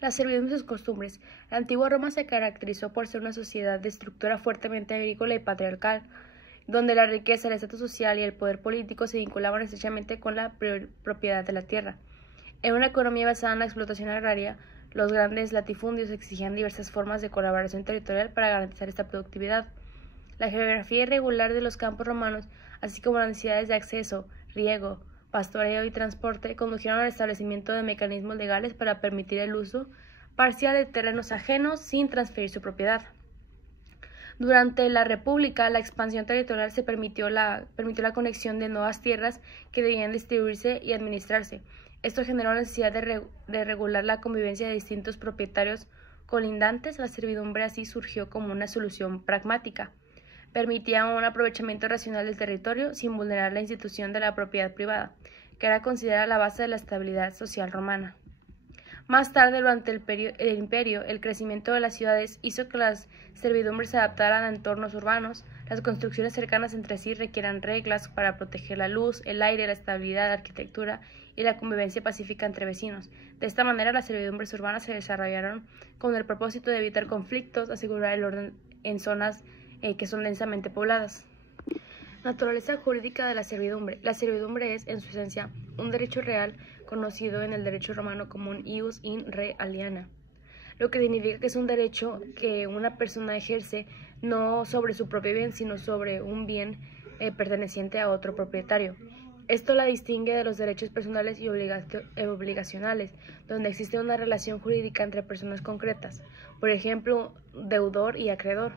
La servidumbre y sus costumbres. La antigua Roma se caracterizó por ser una sociedad de estructura fuertemente agrícola y patriarcal, donde la riqueza, el estatus social y el poder político se vinculaban estrechamente con la propiedad de la tierra. En una economía basada en la explotación agraria, los grandes latifundios exigían diversas formas de colaboración territorial para garantizar esta productividad. La geografía irregular de los campos romanos, así como las necesidades de acceso, riego, pastoreo y transporte, condujeron al establecimiento de mecanismos legales para permitir el uso parcial de terrenos ajenos sin transferir su propiedad. Durante la República, la expansión territorial permitió la conexión de nuevas tierras que debían distribuirse y administrarse. Esto generó la necesidad de regular la convivencia de distintos propietarios colindantes. La servidumbre así surgió como una solución pragmática. Permitía un aprovechamiento racional del territorio sin vulnerar la institución de la propiedad privada, que era considerada la base de la estabilidad social romana. Más tarde, durante el imperio, el crecimiento de las ciudades hizo que las servidumbres se adaptaran a entornos urbanos. Las construcciones cercanas entre sí requieran reglas para proteger la luz, el aire, la estabilidad, la arquitectura y la convivencia pacífica entre vecinos. De esta manera, las servidumbres urbanas se desarrollaron con el propósito de evitar conflictos, asegurar el orden en zonas que son densamente pobladas. Naturaleza jurídica de la servidumbre. La servidumbre es, en su esencia, un derecho real conocido en el derecho romano como un ius in re aliena, lo que significa que es un derecho que una persona ejerce no sobre su propio bien, sino sobre un bien perteneciente a otro propietario. Esto la distingue de los derechos personales y obligacionales, donde existe una relación jurídica entre personas concretas, por ejemplo, deudor y acreedor.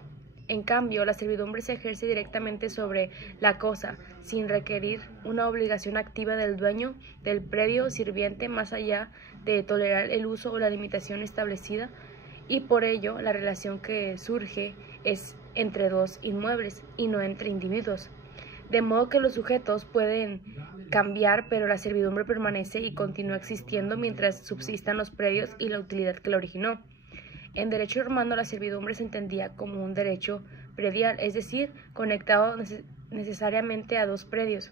En cambio, la servidumbre se ejerce directamente sobre la cosa, sin requerir una obligación activa del dueño del predio sirviente más allá de tolerar el uso o la limitación establecida, y por ello la relación que surge es entre dos inmuebles y no entre individuos. De modo que los sujetos pueden cambiar, pero la servidumbre permanece y continúa existiendo mientras subsistan los predios y la utilidad que la originó. En derecho romano, la servidumbre se entendía como un derecho predial, es decir, conectado necesariamente a dos predios.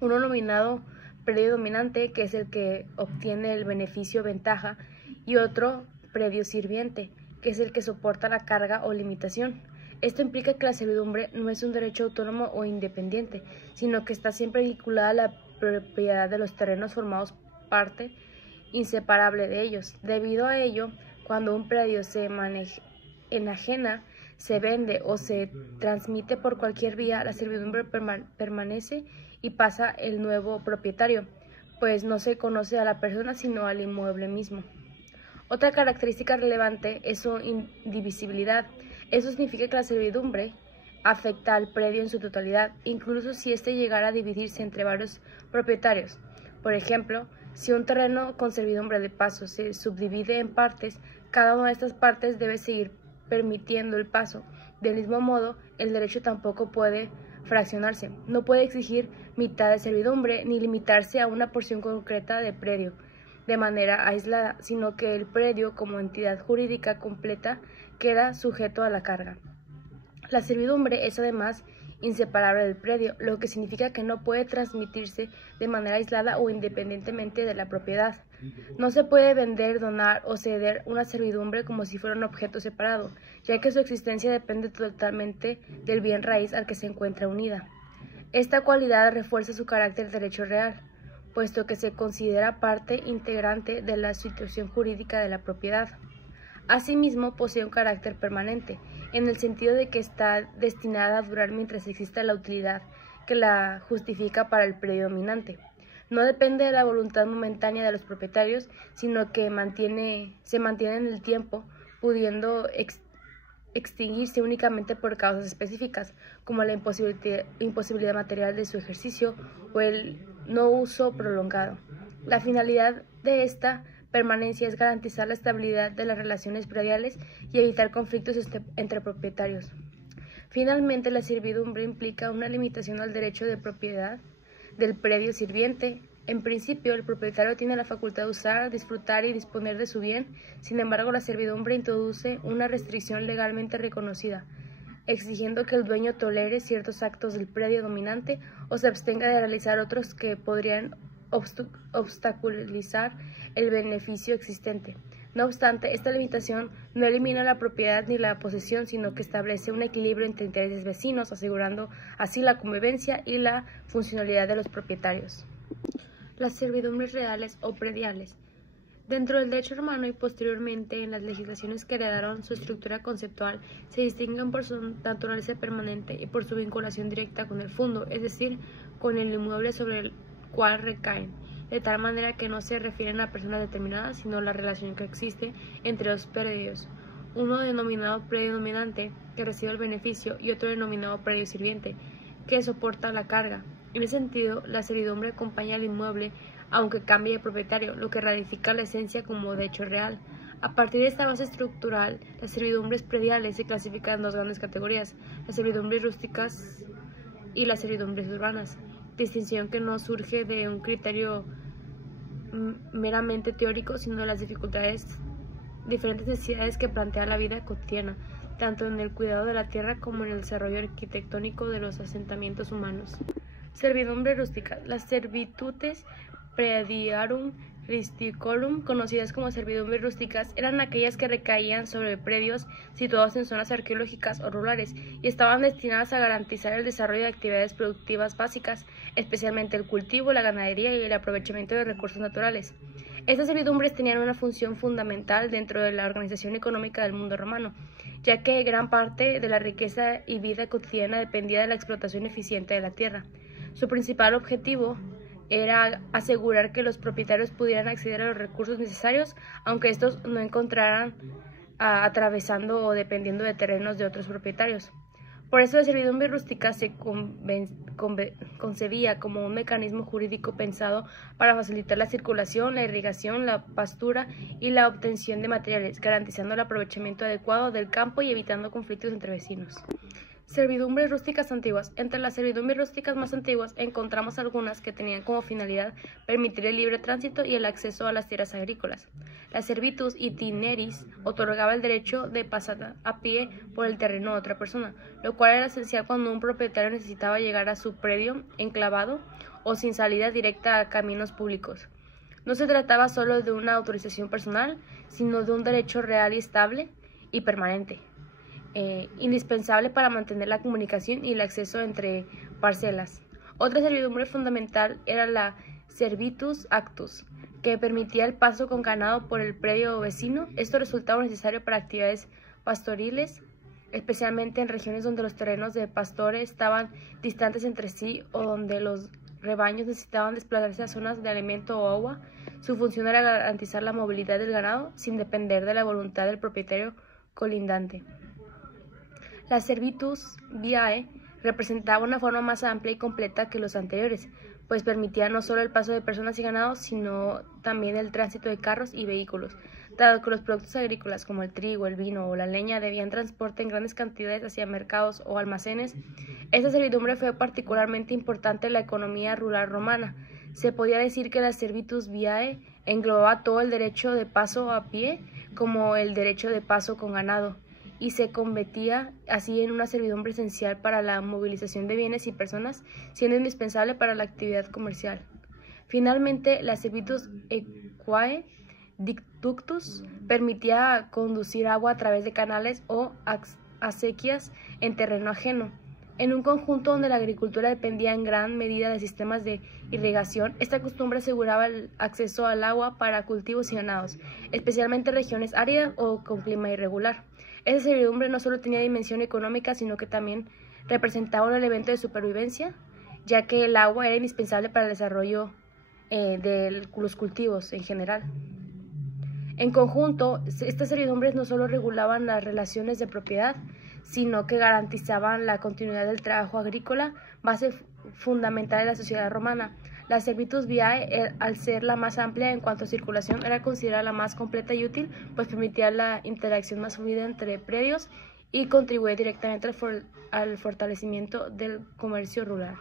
Uno nominado predio dominante, que es el que obtiene el beneficio o ventaja, y otro predio sirviente, que es el que soporta la carga o limitación. Esto implica que la servidumbre no es un derecho autónomo o independiente, sino que está siempre vinculada a la propiedad de los terrenos formados parte inseparable de ellos. Debido a ello, cuando un predio se enajena, se vende o se transmite por cualquier vía, la servidumbre permanece y pasa el nuevo propietario, pues no se conoce a la persona sino al inmueble mismo. Otra característica relevante es su indivisibilidad. Eso significa que la servidumbre afecta al predio en su totalidad, incluso si éste llegara a dividirse entre varios propietarios. Por ejemplo, si un terreno con servidumbre de paso se subdivide en partes, cada una de estas partes debe seguir permitiendo el paso. Del mismo modo, el derecho tampoco puede fraccionarse. No puede exigir mitad de servidumbre ni limitarse a una porción concreta de predio de manera aislada, sino que el predio como entidad jurídica completa queda sujeto a la carga. La servidumbre es además inseparable del predio, lo que significa que no puede transmitirse de manera aislada o independientemente de la propiedad. No se puede vender, donar o ceder una servidumbre como si fuera un objeto separado, ya que su existencia depende totalmente del bien raíz al que se encuentra unida. Esta cualidad refuerza su carácter de derecho real, puesto que se considera parte integrante de la situación jurídica de la propiedad. Asimismo, posee un carácter permanente, en el sentido de que está destinada a durar mientras exista la utilidad que la justifica para el predio dominante. No depende de la voluntad momentánea de los propietarios, sino que se mantiene en el tiempo, pudiendo extinguirse únicamente por causas específicas, como la imposibilidad material de su ejercicio o el no uso prolongado. La finalidad de esta permanencia es garantizar la estabilidad de las relaciones prediales y evitar conflictos entre propietarios. Finalmente, la servidumbre implica una limitación al derecho de propiedad del predio sirviente. En principio, el propietario tiene la facultad de usar, disfrutar y disponer de su bien. Sin embargo, la servidumbre introduce una restricción legalmente reconocida, exigiendo que el dueño tolere ciertos actos del predio dominante o se abstenga de realizar otros que podrían obstaculizar el beneficio existente. No obstante, esta limitación no elimina la propiedad ni la posesión, sino que establece un equilibrio entre intereses vecinos, asegurando así la convivencia y la funcionalidad de los propietarios. Las servidumbres reales o prediales. Dentro del derecho romano y posteriormente en las legislaciones que heredaron su estructura conceptual, se distinguen por su naturaleza permanente y por su vinculación directa con el fundo, es decir, con el inmueble sobre el cual recaen, de tal manera que no se refieren a personas determinadas, sino a la relación que existe entre los predios, uno denominado predio dominante, que recibe el beneficio, y otro denominado predio sirviente, que soporta la carga. En ese sentido, la servidumbre acompaña al inmueble, aunque cambie de propietario, lo que ratifica la esencia como derecho real. A partir de esta base estructural, las servidumbres prediales se clasifican en dos grandes categorías: las servidumbres rústicas y las servidumbres urbanas, distinción que no surge de un criterio meramente teórico, sino de las diferentes necesidades que plantea la vida cotidiana, tanto en el cuidado de la tierra como en el desarrollo arquitectónico de los asentamientos humanos. Servidumbre rústica. Las servitutes praediarum rusticorum, conocidas como servidumbres rústicas, eran aquellas que recaían sobre predios situados en zonas arqueológicas o rurales y estaban destinadas a garantizar el desarrollo de actividades productivas básicas, especialmente el cultivo, la ganadería y el aprovechamiento de recursos naturales. Estas servidumbres tenían una función fundamental dentro de la organización económica del mundo romano, ya que gran parte de la riqueza y vida cotidiana dependía de la explotación eficiente de la tierra. Su principal objetivo era asegurar que los propietarios pudieran acceder a los recursos necesarios, aunque estos no encontraran atravesando o dependiendo de terrenos de otros propietarios. Por eso la servidumbre rústica se concebía como un mecanismo jurídico pensado para facilitar la circulación, la irrigación, la pastura y la obtención de materiales, garantizando el aprovechamiento adecuado del campo y evitando conflictos entre vecinos. Servidumbres rústicas antiguas. Entre las servidumbres rústicas más antiguas encontramos algunas que tenían como finalidad permitir el libre tránsito y el acceso a las tierras agrícolas. La servitus itineris otorgaba el derecho de pasar a pie por el terreno de otra persona, lo cual era esencial cuando un propietario necesitaba llegar a su predio enclavado o sin salida directa a caminos públicos. No se trataba solo de una autorización personal, sino de un derecho real y estable y permanente, indispensable para mantener la comunicación y el acceso entre parcelas. Otra servidumbre fundamental era la servitus actus, que permitía el paso con ganado por el predio vecino. Esto resultaba necesario para actividades pastoriles, especialmente en regiones donde los terrenos de pastores estaban distantes entre sí o donde los rebaños necesitaban desplazarse a zonas de alimento o agua. Su función era garantizar la movilidad del ganado sin depender de la voluntad del propietario colindante. La servitus viae representaba una forma más amplia y completa que los anteriores, pues permitía no solo el paso de personas y ganado, sino también el tránsito de carros y vehículos. Dado que los productos agrícolas como el trigo, el vino o la leña debían transporte en grandes cantidades hacia mercados o almacenes, esta servidumbre fue particularmente importante en la economía rural romana. Se podía decir que la servitus viae englobaba todo el derecho de paso a pie como el derecho de paso con ganado, y se convertía así en una servidumbre esencial para la movilización de bienes y personas, siendo indispensable para la actividad comercial. Finalmente, la servitus equae ductus permitía conducir agua a través de canales o acequias en terreno ajeno. En un conjunto donde la agricultura dependía en gran medida de sistemas de irrigación, esta costumbre aseguraba el acceso al agua para cultivos y ganados, especialmente en regiones áridas o con clima irregular. Esta servidumbre no solo tenía dimensión económica, sino que también representaba un elemento de supervivencia, ya que el agua era indispensable para el desarrollo de los cultivos en general. En conjunto, estas servidumbres no solo regulaban las relaciones de propiedad, sino que garantizaban la continuidad del trabajo agrícola, base fundamental de la sociedad romana. La servitus viae, al ser la más amplia en cuanto a circulación, era considerada la más completa y útil, pues permitía la interacción más fluida entre predios y contribuía directamente al fortalecimiento del comercio rural.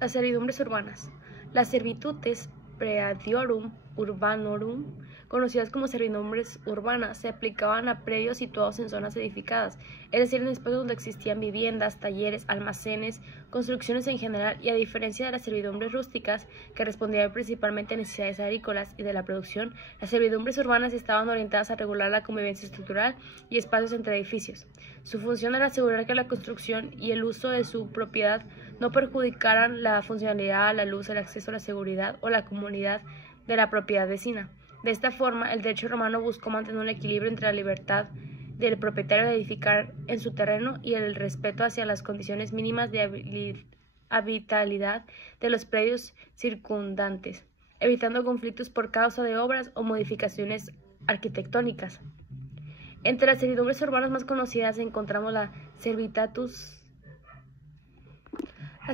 Las servidumbres urbanas. Las servitutes praediorum urbanorum conocidas como servidumbres urbanas, se aplicaban a predios situados en zonas edificadas, es decir, en espacios donde existían viviendas, talleres, almacenes, construcciones en general, y a diferencia de las servidumbres rústicas, que respondían principalmente a necesidades agrícolas y de la producción, las servidumbres urbanas estaban orientadas a regular la convivencia estructural y espacios entre edificios. Su función era asegurar que la construcción y el uso de su propiedad no perjudicaran la funcionalidad, la luz, el acceso a la seguridad o la comunidad de la propiedad vecina. De esta forma, el derecho romano buscó mantener un equilibrio entre la libertad del propietario de edificar en su terreno y el respeto hacia las condiciones mínimas de habitabilidad de los predios circundantes, evitando conflictos por causa de obras o modificaciones arquitectónicas. Entre las servidumbres urbanas más conocidas encontramos las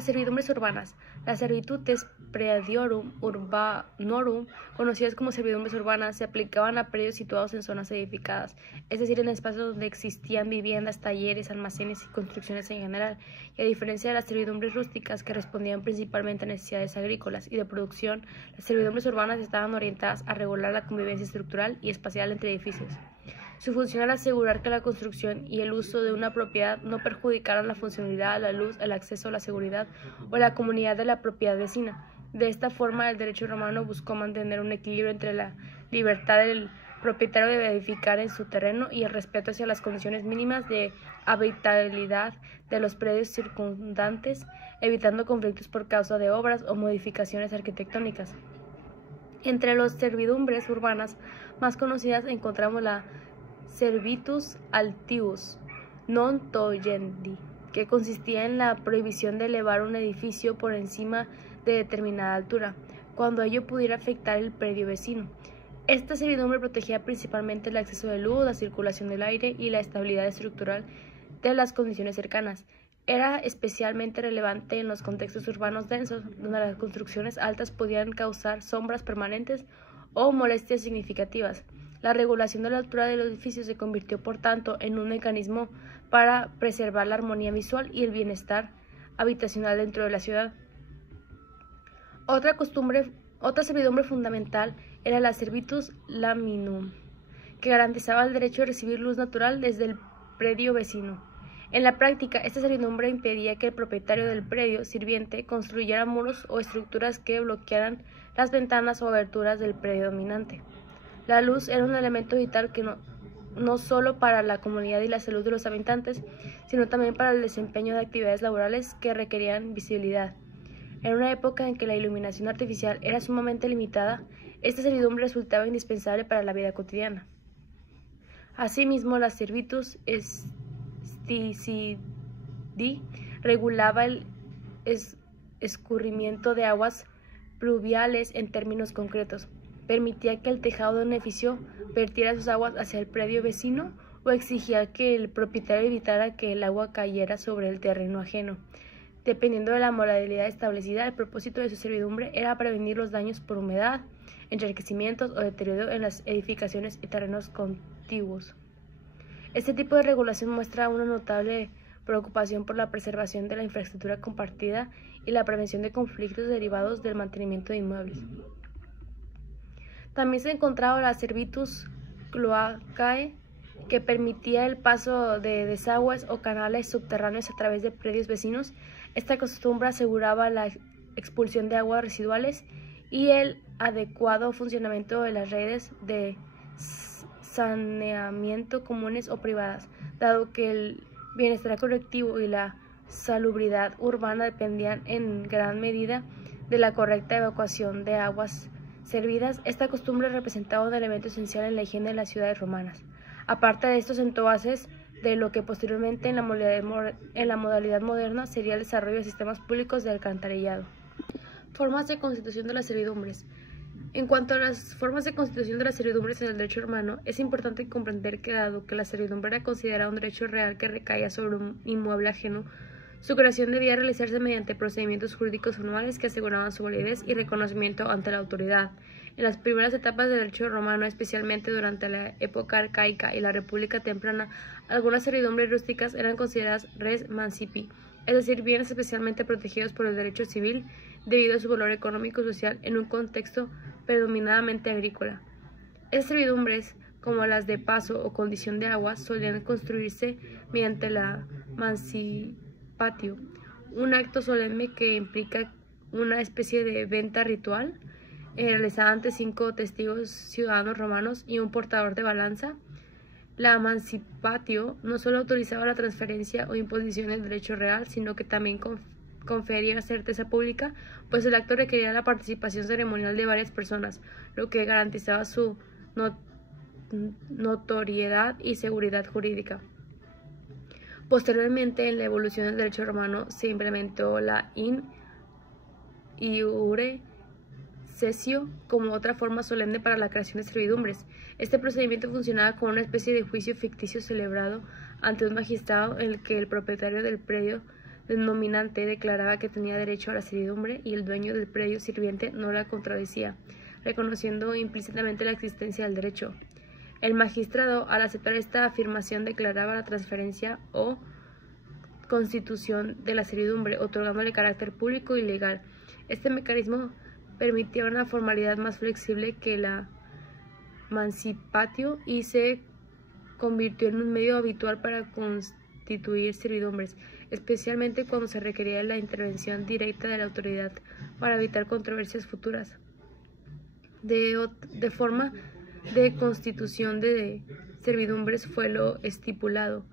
servidumbres urbanas, las servitutes praediorum urbanorum, conocidas como servidumbres urbanas, se aplicaban a predios situados en zonas edificadas, es decir, en espacios donde existían viviendas, talleres, almacenes y construcciones en general, y a diferencia de las servidumbres rústicas, que respondían principalmente a necesidades agrícolas y de producción, las servidumbres urbanas estaban orientadas a regular la convivencia estructural y espacial entre edificios. Su función era asegurar que la construcción y el uso de una propiedad no perjudicaran la funcionalidad, la luz, el acceso a la seguridad o la comunidad de la propiedad vecina. De esta forma, el derecho romano buscó mantener un equilibrio entre la libertad del propietario de edificar en su terreno y el respeto hacia las condiciones mínimas de habitabilidad de los predios circundantes, evitando conflictos por causa de obras o modificaciones arquitectónicas. Entre las servidumbres urbanas más conocidas encontramos la servitus altius non tolliendi, que consistía en la prohibición de elevar un edificio por encima de determinada altura, cuando ello pudiera afectar el predio vecino. Esta servidumbre protegía principalmente el acceso de luz, la circulación del aire y la estabilidad estructural de las condiciones cercanas. Era especialmente relevante en los contextos urbanos densos, donde las construcciones altas podían causar sombras permanentes o molestias significativas. La regulación de la altura de los edificios se convirtió, por tanto, en un mecanismo para preservar la armonía visual y el bienestar habitacional dentro de la ciudad. Otra servidumbre fundamental era la servitus laminum, que garantizaba el derecho a recibir luz natural desde el predio vecino. En la práctica, esta servidumbre impedía que el propietario del predio sirviente construyera muros o estructuras que bloquearan las ventanas o aberturas del predio dominante. La luz era un elemento vital que no solo para la comunidad y la salud de los habitantes, sino también para el desempeño de actividades laborales que requerían visibilidad. En una época en que la iluminación artificial era sumamente limitada, esta servidumbre resultaba indispensable para la vida cotidiana. Asimismo, la servitus sticidi regulaba el escurrimiento de aguas pluviales en términos concretos. Permitía que el tejado de un edificio vertiera sus aguas hacia el predio vecino o exigía que el propietario evitara que el agua cayera sobre el terreno ajeno. Dependiendo de la modalidad establecida, el propósito de su servidumbre era prevenir los daños por humedad, enriquecimientos o deterioro en las edificaciones y terrenos contiguos. Este tipo de regulación muestra una notable preocupación por la preservación de la infraestructura compartida y la prevención de conflictos derivados del mantenimiento de inmuebles. También se encontraba la servitus cloacae, que permitía el paso de desagües o canales subterráneos a través de predios vecinos. Esta costumbre aseguraba la expulsión de aguas residuales y el adecuado funcionamiento de las redes de saneamiento comunes o privadas, dado que el bienestar colectivo y la salubridad urbana dependían en gran medida de la correcta evacuación de aguas servidas. Esta costumbre representaba un elemento esencial en la higiene de las ciudades romanas. Aparte de esto, sentó bases de lo que posteriormente en la modalidad moderna sería el desarrollo de sistemas públicos de alcantarillado. Formas de constitución de las servidumbres. En cuanto a las formas de constitución de las servidumbres en el derecho romano, es importante comprender que, dado que la servidumbre era considerada un derecho real que recaía sobre un inmueble ajeno, su creación debía realizarse mediante procedimientos jurídicos formales que aseguraban su validez y reconocimiento ante la autoridad. En las primeras etapas del derecho romano, especialmente durante la época arcaica y la República temprana, algunas servidumbres rústicas eran consideradas res mancipi, es decir, bienes especialmente protegidos por el derecho civil debido a su valor económico y social en un contexto predominantemente agrícola. Estas servidumbres, como las de paso o condición de agua, solían construirse mediante la mancipatio, un acto solemne que implica una especie de venta ritual, realizada ante 5 testigos ciudadanos romanos y un portador de balanza. La mancipatio no solo autorizaba la transferencia o imposición del derecho real, sino que también confería certeza pública, pues el acto requería la participación ceremonial de varias personas, lo que garantizaba su notoriedad y seguridad jurídica. Posteriormente, en la evolución del derecho romano, se implementó la in iure cessio como otra forma solemne para la creación de servidumbres. Este procedimiento funcionaba como una especie de juicio ficticio celebrado ante un magistrado en el que el propietario del predio denominante declaraba que tenía derecho a la servidumbre y el dueño del predio sirviente no la contradecía, reconociendo implícitamente la existencia del derecho. El magistrado, al aceptar esta afirmación, declaraba la transferencia o constitución de la servidumbre, otorgándole carácter público y legal. Este mecanismo permitía una formalidad más flexible que la mancipatio y se convirtió en un medio habitual para constituir servidumbres, especialmente cuando se requería la intervención directa de la autoridad para evitar controversias futuras. De forma de constitución de servidumbres fue lo estipulado,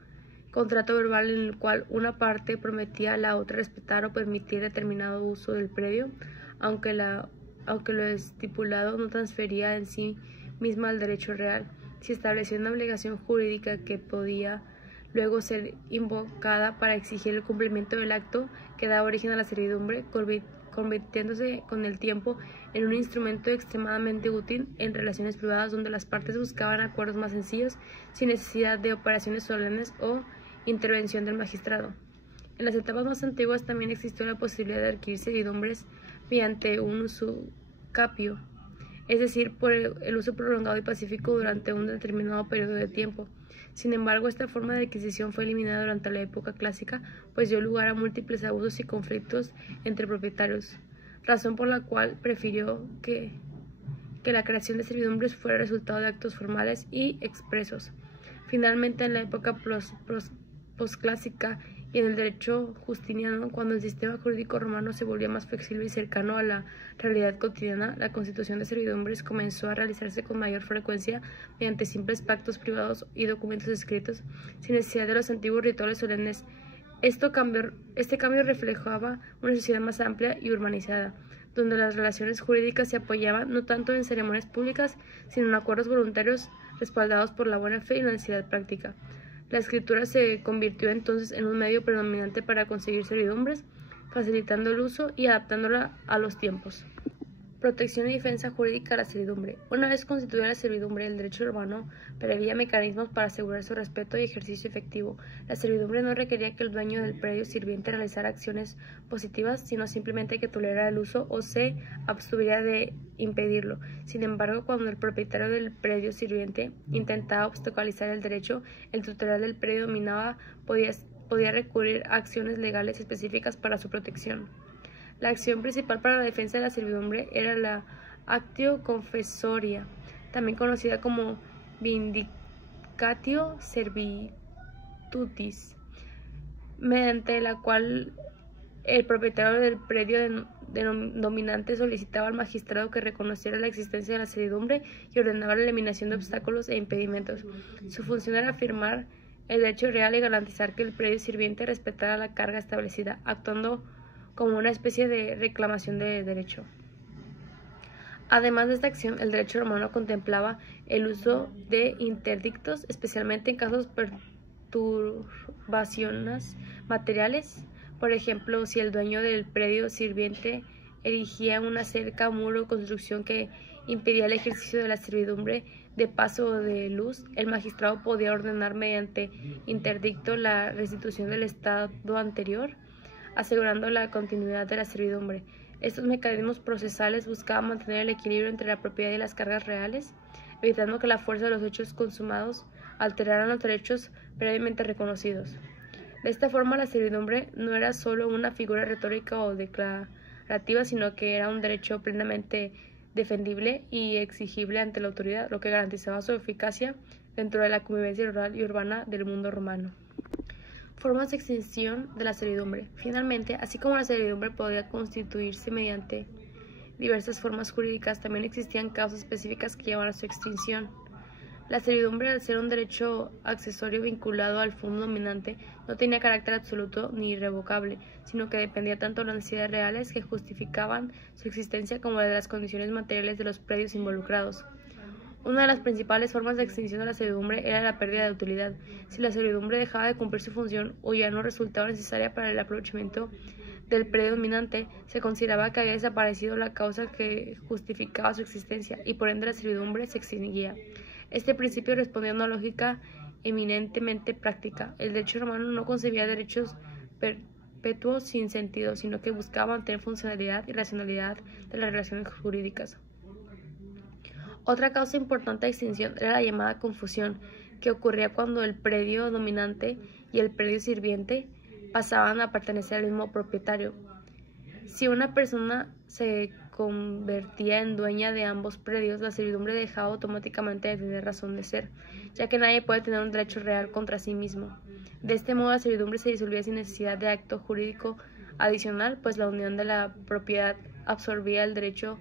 contrato verbal en el cual una parte prometía a la otra respetar o permitir determinado uso del predio, aunque lo estipulado no transfería en sí misma el derecho real. Se estableció una obligación jurídica que podía luego ser invocada para exigir el cumplimiento del acto que daba origen a la servidumbre, convirtiéndose con el tiempo en un instrumento extremadamente útil en relaciones privadas donde las partes buscaban acuerdos más sencillos sin necesidad de operaciones solemnes o intervención del magistrado. En las etapas más antiguas también existió la posibilidad de adquirir servidumbres mediante un usucapio, es decir, por el uso prolongado y pacífico durante un determinado periodo de tiempo. Sin embargo, esta forma de adquisición fue eliminada durante la época clásica, pues dio lugar a múltiples abusos y conflictos entre propietarios, razón por la cual prefirió que la creación de servidumbres fuera resultado de actos formales y expresos. Finalmente, en la época posclásica y en el derecho justiniano, cuando el sistema jurídico romano se volvía más flexible y cercano a la realidad cotidiana, la constitución de servidumbres comenzó a realizarse con mayor frecuencia mediante simples pactos privados y documentos escritos, sin necesidad de los antiguos rituales solemnes. Este cambio reflejaba una sociedad más amplia y urbanizada, donde las relaciones jurídicas se apoyaban no tanto en ceremonias públicas, sino en acuerdos voluntarios respaldados por la buena fe y la necesidad práctica. La escritura se convirtió entonces en un medio predominante para conseguir servidumbres, facilitando el uso y adaptándola a los tiempos. Protección y defensa jurídica de la servidumbre. Una vez constituida la servidumbre, el derecho urbano preveía mecanismos para asegurar su respeto y ejercicio efectivo. La servidumbre no requería que el dueño del predio sirviente realizara acciones positivas, sino simplemente que tolerara el uso o se abstuviera de impedirlo. Sin embargo, cuando el propietario del predio sirviente intentaba obstaculizar el derecho, el titular del predio dominaba podía recurrir a acciones legales específicas para su protección. La acción principal para la defensa de la servidumbre era la actio confessoria, también conocida como vindicatio servitutis, mediante la cual el propietario del predio dominante solicitaba al magistrado que reconociera la existencia de la servidumbre y ordenaba la eliminación de obstáculos e impedimentos. Su función era afirmar el derecho real y garantizar que el predio sirviente respetara la carga establecida, actuando como una especie de reclamación de derecho. Además de esta acción, el derecho romano contemplaba el uso de interdictos, especialmente en casos de perturbaciones materiales. Por ejemplo, si el dueño del predio sirviente erigía una cerca, muro o construcción que impedía el ejercicio de la servidumbre de paso o de luz, el magistrado podía ordenar mediante interdicto la restitución del estado anterior, asegurando la continuidad de la servidumbre. Estos mecanismos procesales buscaban mantener el equilibrio entre la propiedad y las cargas reales, evitando que la fuerza de los hechos consumados alteraran los derechos previamente reconocidos. De esta forma, la servidumbre no era solo una figura retórica o declarativa, sino que era un derecho plenamente defendible y exigible ante la autoridad, lo que garantizaba su eficacia dentro de la convivencia rural y urbana del mundo romano. Formas de extinción de la servidumbre. Finalmente, así como la servidumbre podía constituirse mediante diversas formas jurídicas, también existían causas específicas que llevaban a su extinción. La servidumbre, al ser un derecho accesorio vinculado al fondo dominante, no tenía carácter absoluto ni irrevocable, sino que dependía tanto de las necesidades reales que justificaban su existencia como de las condiciones materiales de los predios involucrados. Una de las principales formas de extinción de la servidumbre era la pérdida de utilidad. Si la servidumbre dejaba de cumplir su función o ya no resultaba necesaria para el aprovechamiento del predio dominante, se consideraba que había desaparecido la causa que justificaba su existencia y por ende la servidumbre se extinguía. Este principio respondía a una lógica eminentemente práctica. El derecho romano no concebía derechos perpetuos sin sentido, sino que buscaba mantener funcionalidad y racionalidad de las relaciones jurídicas. Otra causa importante de extinción era la llamada confusión, que ocurría cuando el predio dominante y el predio sirviente pasaban a pertenecer al mismo propietario. Si una persona se convertía en dueña de ambos predios, la servidumbre dejaba automáticamente de tener razón de ser, ya que nadie puede tener un derecho real contra sí mismo. De este modo, la servidumbre se disolvía sin necesidad de acto jurídico adicional, pues la unión de la propiedad absorbía el derecho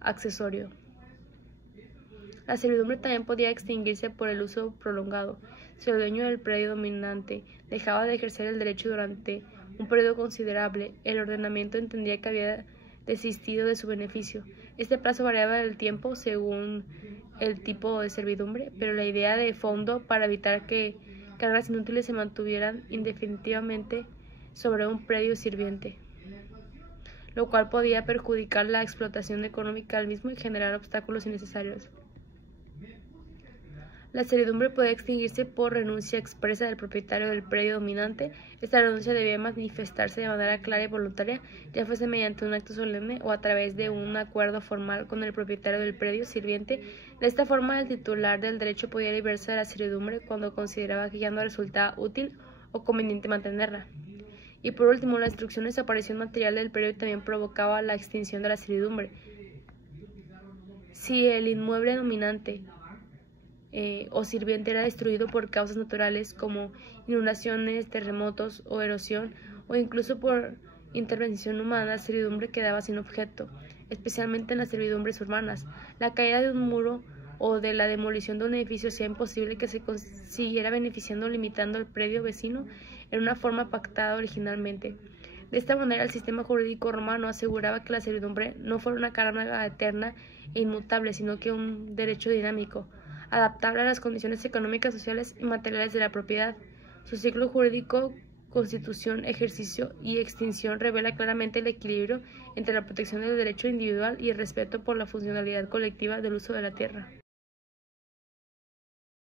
accesorio. La servidumbre también podía extinguirse por el uso prolongado. Si el dueño del predio dominante dejaba de ejercer el derecho durante un periodo considerable, el ordenamiento entendía que había desistido de su beneficio. Este plazo variaba del tiempo según el tipo de servidumbre, pero la idea de fondo para evitar que cargas inútiles se mantuvieran indefinitivamente sobre un predio sirviente, lo cual podía perjudicar la explotación económica del mismo y generar obstáculos innecesarios. La servidumbre podía extinguirse por renuncia expresa del propietario del predio dominante. Esta renuncia debía manifestarse de manera clara y voluntaria, ya fuese mediante un acto solemne o a través de un acuerdo formal con el propietario del predio sirviente. De esta forma, el titular del derecho podía librarse de la servidumbre cuando consideraba que ya no resultaba útil o conveniente mantenerla. Y por último, la destrucción o desaparición material del predio también provocaba la extinción de la servidumbre. Si el inmueble dominante o sirviente era destruido por causas naturales como inundaciones, terremotos o erosión, o incluso por intervención humana, la servidumbre quedaba sin objeto, especialmente en las servidumbres urbanas. La caída de un muro o de la demolición de un edificio hacía imposible que se siguiera beneficiando o limitando el predio vecino en una forma pactada originalmente. De esta manera, el sistema jurídico romano aseguraba que la servidumbre no fuera una carga eterna e inmutable, sino que un derecho dinámico, adaptable a las condiciones económicas, sociales y materiales de la propiedad. Su ciclo jurídico, constitución, ejercicio y extinción revela claramente el equilibrio entre la protección del derecho individual y el respeto por la funcionalidad colectiva del uso de la tierra.